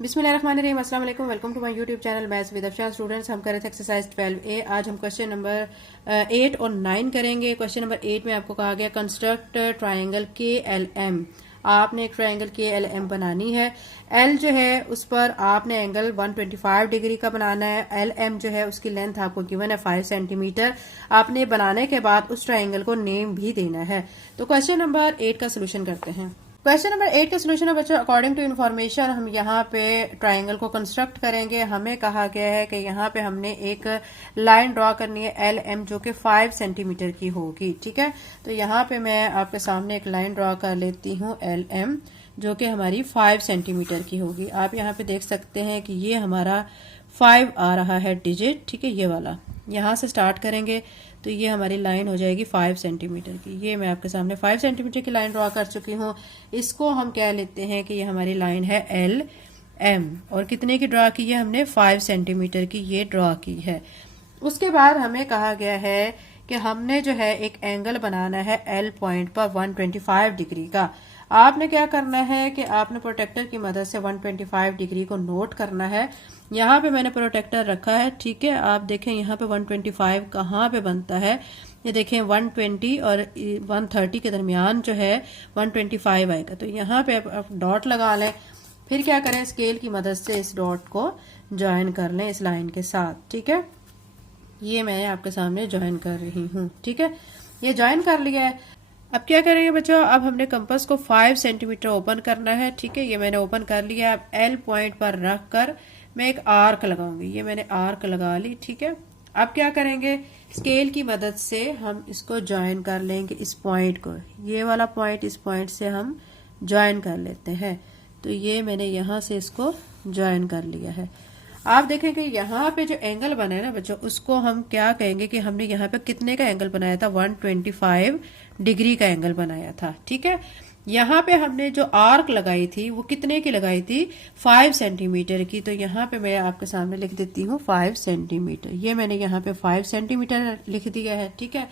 बिस्मिल्लाहिर्रहमानिर्रहीम, अस्सलाम वालेकुम। Welcome to my YouTube channel maths with Afshan. Students, हम कर रहे थे एक्सरसाइज 12A। आज हम क्वेश्चन नंबर 8 और 9 करेंगे। क्वेश्चन नंबर 8 में आपको कहा गया कंस्ट्रक्ट ट्राइंगल KLM। आपने एक ट्राइंगल KLM बनानी है। L जो है उस पर आपने एंगल 125 डिग्री का बनाना है। LM जो है उसकी लेंथ आपको गिवन है 5 सेंटीमीटर। आपने बनाने के बाद उस ट्राइंगल को नेम भी देना है। तो क्वेश्चन नंबर 8 का सोल्यूशन करते हैं। क्वेश्चन नंबर 8 का सोल्यूशन है बच्चों, अकॉर्डिंग टू इन्फॉर्मेशन हम यहाँ पे ट्राइंगल को कंस्ट्रक्ट करेंगे। हमें कहा गया है कि यहाँ पे हमने एक लाइन ड्रॉ करनी है LM जो कि 5 सेंटीमीटर की होगी। ठीक है, तो यहाँ पे मैं आपके सामने एक लाइन ड्रॉ कर लेती हूँ LM जो कि हमारी 5 सेंटीमीटर की होगी। आप यहाँ पे देख सकते हैं कि ये हमारा 5 आ रहा है डिजिट। ठीक है, ये वाला यहाँ से स्टार्ट करेंगे तो ये हमारी लाइन हो जाएगी 5 सेंटीमीटर की। ये मैं आपके सामने 5 सेंटीमीटर की लाइन ड्रॉ कर चुकी हूँ। इसको हम कह लेते हैं कि ये हमारी लाइन है LM। और कितने की ड्रॉ की है हमने? 5 सेंटीमीटर की ये ड्रॉ की है। उसके बाद हमें कहा गया है कि हमने जो है एक एंगल बनाना है L पॉइंट पर 125 डिग्री का। आपने क्या करना है कि आपने प्रोटेक्टर की मदद से 125 डिग्री को नोट करना है। यहाँ पे मैंने प्रोटेक्टर रखा है। ठीक है, आप देखें यहाँ पे 125 कहाँ पे बनता है। ये देखें 120 और 130 के दरमियान जो है 125 आएगा। तो यहाँ पे आप डॉट लगा लें। फिर क्या करें, स्केल की मदद से इस डॉट को ज्वाइन कर लें इस लाइन के साथ। ठीक है, ये मैं आपके सामने ज्वाइन कर रही हूँ। ठीक है, ये ज्वाइन कर लिया है। अब क्या करेंगे बच्चों, अब हमने कंपास को 5 सेंटीमीटर ओपन करना है। ठीक है, ये मैंने ओपन कर लिया। अब L पॉइंट पर रख कर मैं एक आर्क लगाऊंगी। ये मैंने आर्क लगा ली। ठीक है, अब क्या करेंगे, स्केल की मदद से हम इसको ज्वाइन कर लेंगे इस पॉइंट को। ये वाला पॉइंट इस पॉइंट से हम ज्वाइन कर लेते हैं। तो ये मैंने यहाँ से इसको ज्वाइन कर लिया है। आप देखें कि यहाँ पे जो एंगल बना है ना बच्चों, उसको हम क्या कहेंगे कि हमने यहाँ पे कितने का एंगल बनाया था? 125 डिग्री का एंगल बनाया था। ठीक है, यहाँ पे हमने जो आर्क लगाई थी वो कितने की लगाई थी? 5 सेंटीमीटर की। तो यहाँ पे मैं आपके सामने लिख देती हूँ 5 सेंटीमीटर। ये मैंने यहाँ पे 5 सेंटीमीटर लिख दिया है। ठीक है,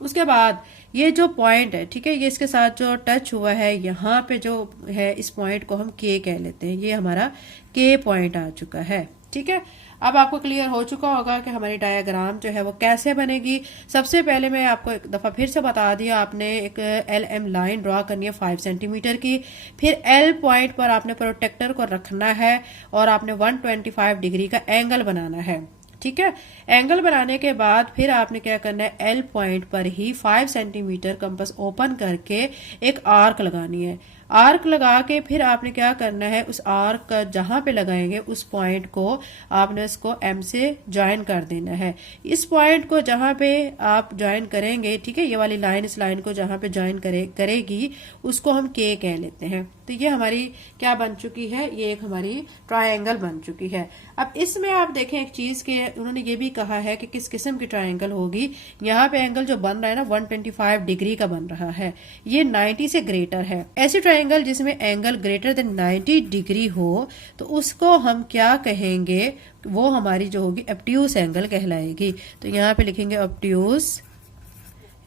उसके बाद ये जो पॉइंट है, ठीक है, ये इसके साथ जो टच हुआ है यहाँ पे जो है, इस पॉइंट को हम K कह लेते हैं। ये हमारा K पॉइंट आ चुका है। ठीक है, अब आपको क्लियर हो चुका होगा कि हमारी डायग्राम जो है वो कैसे बनेगी। सबसे पहले मैं आपको एक दफा फिर से बता दिया, आपने एक LM लाइन ड्रॉ करनी है 5 सेंटीमीटर की। फिर L पॉइंट पर आपने प्रोटेक्टर को रखना है और आपने 125 डिग्री का एंगल बनाना है। ठीक है, एंगल बनाने के बाद फिर आपने क्या करना है, L पॉइंट पर ही 5 सेंटीमीटर कंपास ओपन करके एक आर्क लगानी है। आर्क लगा के फिर आपने क्या करना है, उस आर्क का जहां पे लगाएंगे उस पॉइंट को आपने इसको M से ज्वाइन कर देना है। इस पॉइंट को जहां पे आप ज्वाइन करेंगे, ठीक है, ये वाली लाइन इस लाइन को जहां पे ज्वाइन करेगी उसको हम K कह लेते हैं। तो ये हमारी क्या बन चुकी है, ये एक हमारी ट्रायंगल बन चुकी है। अब इसमें आप देखें एक चीज के, उन्होंने ये भी कहा है कि किस किस्म की ट्रायंगल होगी। यहाँ पे एंगल जो बन रहा है ना 125 डिग्री का बन रहा है, ये 90 से ग्रेटर है। ऐसी ट्रायंगल जिसमें एंगल ग्रेटर देन 90 डिग्री हो तो उसको हम क्या कहेंगे, वो हमारी जो होगी ऑब्ट्यूज एंगल कहलाएगी। तो यहाँ पे लिखेंगे ऑब्ट्यूज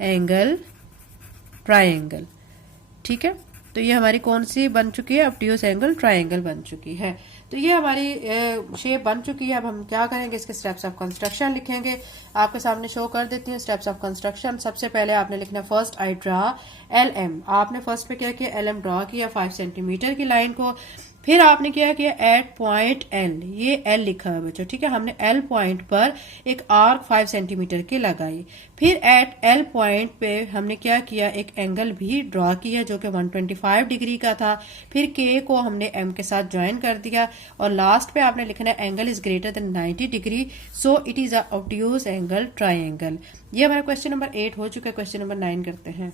एंगल ट्रायंगल। ठीक है, तो ये हमारी कौन सी बन चुकी है? ऑब्ट्यूज एंगल ट्रायंगल बन चुकी है। तो ये हमारी शेप बन चुकी है। अब हम क्या करेंगे, इसके स्टेप्स ऑफ कंस्ट्रक्शन लिखेंगे। आपके सामने शो कर देती हूँ स्टेप्स ऑफ कंस्ट्रक्शन। सबसे पहले आपने लिखना फर्स्ट आई ड्रा LM। आपने फर्स्ट पे क्या किया, LM ड्रॉ किया 5 सेंटीमीटर की लाइन को। फिर आपने क्या किया, एट पॉइंट L, ये L लिखा है बच्चों। ठीक है, हमने L पॉइंट पर एक आर्क 5 सेंटीमीटर की लगाई। फिर एट L पॉइंट पे हमने क्या किया, एक एंगल भी ड्रॉ किया जो कि 125 डिग्री का था। फिर K को हमने M के साथ ज्वाइन कर दिया और लास्ट पे आपने लिखना है angle is greater than 90 degree, so it is a obtuse angle triangle. ये हमारा क्वेश्चन नंबर 8 हो चुका है। क्वेश्चन नंबर 9 करते हैं।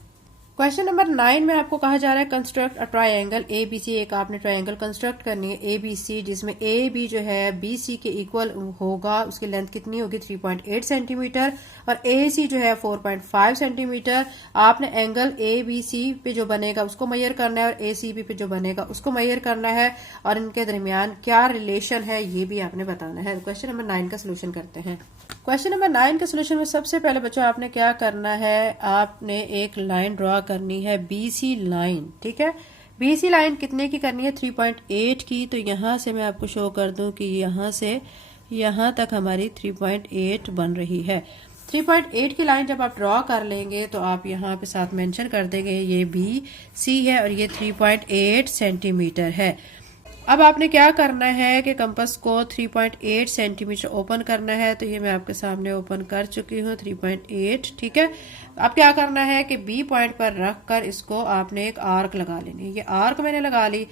क्वेश्चन नंबर 9 में आपको कहा जा रहा है कंस्ट्रक्ट अ ट्रायंगल ABC। एक आपने ट्रायंगल कंस्ट्रक्ट करनी है ABC, जिसमें AB जो है BC के इक्वल होगा। उसकी लेंथ कितनी होगी? 3.8 सेंटीमीटर और AC जो है 4.5 सेंटीमीटर। आपने एंगल ABC पे जो बनेगा उसको मेजर करना है और ACB पे जो बनेगा उसको मेजर करना है और इनके दरमियान क्या रिलेशन है ये भी आपने बताना है। क्वेश्चन नंबर 9 का सोल्यूशन करते हैं। क्वेश्चन नंबर 9 के सोल्यूशन में सबसे पहले बच्चों आपने क्या करना है, आपने एक लाइन ड्रॉ करनी है BC लाइन। ठीक है, BC लाइन कितने की करनी है? 3.8 की। तो यहाँ से मैं आपको शो कर दूं कि यहाँ से यहाँ तक हमारी 3.8 बन रही है। 3.8 की लाइन जब आप ड्रॉ कर लेंगे तो आप यहाँ पे साथ मेंशन कर देंगे ये BC है और ये 3.8 सेंटीमीटर है। अब आपने क्या करना है कि कंपास को 3.8 सेंटीमीटर ओपन करना है। तो ये मैं आपके सामने ओपन कर चुकी हूँ 3.8, ठीक है। अब क्या करना है कि B पॉइंट पर रख कर इसको आपने एक आर्क लगा लेनी है। ये आर्क मैंने लगा ली,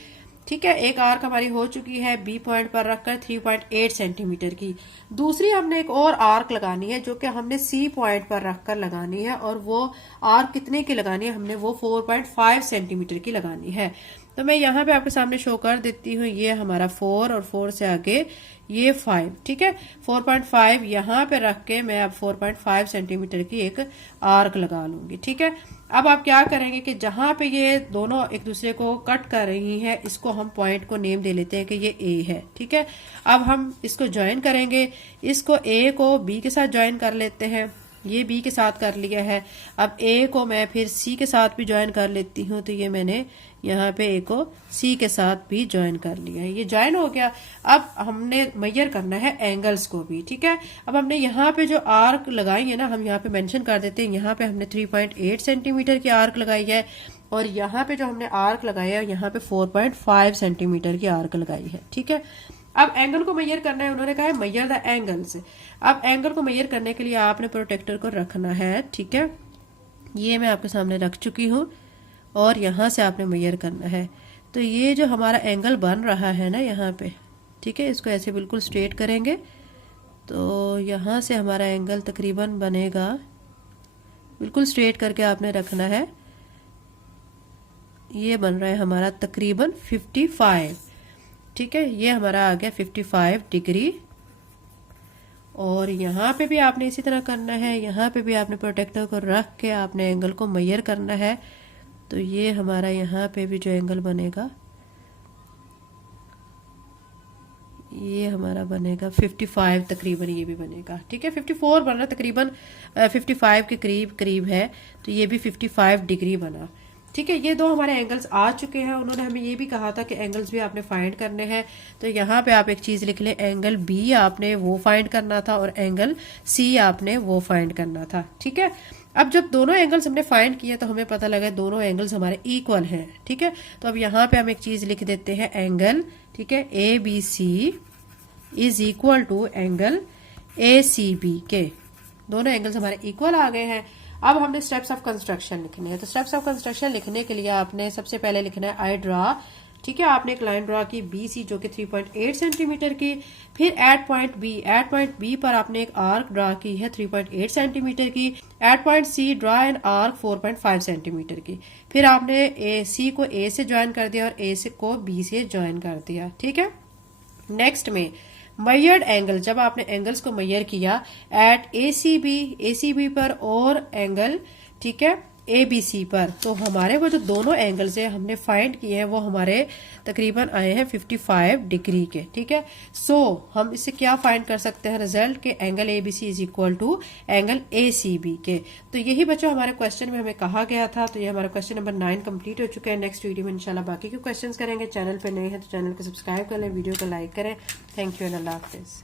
ठीक है। एक आर्क हमारी हो चुकी है B पॉइंट पर रखकर 3.8 सेंटीमीटर की। दूसरी हमने एक और आर्क लगानी है जो कि हमने C पॉइंट पर रखकर लगानी है, और वो आर्क कितने की लगानी है? हमने वो 4.5 सेंटीमीटर की लगानी है। तो मैं यहाँ पे आपके सामने शो कर देती हूँ, ये हमारा 4 और 4 से आगे ये 5, ठीक है। 4.5 यहाँ पे रख के मैं अब 4.5 सेंटीमीटर की एक आर्क लगा लूंगी, ठीक है। अब आप क्या करेंगे कि जहां पे ये दोनों एक दूसरे को कट कर रही हैं, इसको हम पॉइंट को नेम दे लेते हैं कि ये A है, ठीक है। अब हम इसको ज्वाइन करेंगे, इसको A को B के साथ ज्वाइन कर लेते हैं। ये B के साथ कर लिया है। अब A को मैं फिर C के साथ भी ज्वाइन कर लेती हूँ। तो ये मैंने यहाँ पे A को C के साथ भी ज्वाइन कर लिया है, ये ज्वाइन हो गया। अब हमने मेजर करना है एंगल्स को भी, ठीक है। अब हमने यहाँ पे जो आर्क लगाई है ना, हम यहाँ पे मेंशन कर देते हैं। यहाँ पे हमने 3.8 सेंटीमीटर की आर्क लगाई है, और यहाँ पे जो हमने आर्क लगाया है यहाँ पे 4.5 सेंटीमीटर की आर्क लगाई है, ठीक है। अब एंगल को मेजर करना है, उन्होंने कहा है मेजर द एंगल्स। अब एंगल को मेजर करने के लिए आपने प्रोटेक्टर को रखना है, ठीक है। ये मैं आपके सामने रख चुकी हूँ, और यहाँ से आपने मेजर करना है। तो ये जो हमारा एंगल बन रहा है ना यहाँ पे, ठीक है, इसको ऐसे बिल्कुल स्ट्रेट करेंगे तो यहाँ से हमारा एंगल तकरीबन बनेगा, बिल्कुल स्ट्रेट करके आपने रखना है। ये बन रहा है हमारा तकरीबन 55, ठीक है। ये हमारा आ गया 55 डिग्री। और यहाँ पे भी आपने इसी तरह करना है, यहाँ पे भी आपने प्रोटेक्टर को रख के आपने एंगल को मेजर करना है। तो ये हमारा यहाँ पे भी जो एंगल बनेगा ये हमारा बनेगा 55 तकरीबन, ये भी बनेगा, ठीक है। 54 बन रहा तकरीबन 55 के करीब है। तो ये भी 55 डिग्री बना, ठीक है। ये दो हमारे एंगल्स आ चुके हैं। उन्होंने हमें ये भी कहा था कि एंगल्स भी आपने फाइंड करने हैं। तो यहाँ पे आप एक चीज लिख लें, एंगल B आपने वो फाइंड करना था और एंगल C आपने वो फाइंड करना था, ठीक है। अब जब दोनों एंगल्स हमने फाइंड किए तो हमें पता लगा दोनों एंगल्स हमारे इक्वल हैं, ठीक है। तो अब यहाँ पे हम एक चीज लिख देते हैं, एंगल, ठीक है, ABC is equal to angle ACB के। दोनों एंगल्स हमारे इक्वल आ गए हैं। अब हमने स्टेप्स ऑफ कंस्ट्रक्शन लिखने हैं। तो स्टेप्स ऑफ कंस्ट्रक्शन लिखने के लिए आपने सबसे पहले लिखना है आई ड्रा, ठीक है। आपने एक लाइन ड्रा की BC जो कि 3.8 सेंटीमीटर की। फिर एट पॉइंट B पर आपने एक आर्क ड्रा की है 3.8 सेंटीमीटर की। At point C draw an arc 4.5 centimetre की। फिर आपने C को A से ज्वाइन कर दिया और A को B से ज्वाइन कर दिया, ठीक है। नेक्स्ट में मेजर्ड एंगल, जब आपने एंगल्स को मेजर किया एट ACB पर और एंगल, ठीक है, ABC पर, तो हमारे वो जो दोनों एंगल्स है हमने फाइंड किए हैं वो हमारे तकरीबन आए हैं 55 डिग्री के, ठीक है। सो हम इससे क्या फाइंड कर सकते हैं रिजल्ट के angle ABC is equal to angle ACB के। तो यही बच्चों हमारे क्वेश्चन में हमें कहा गया था। तो ये हमारा क्वेश्चन नंबर 9 कंप्लीट हो चुका है। नेक्स्ट वीडियो में इंशाल्लाह बाकी के क्वेश्चन करेंगे। चैनल पे नए हैं तो चैनल को सब्सक्राइब कर लें, वीडियो को लाइक करें। Thank you and Allah Hafiz.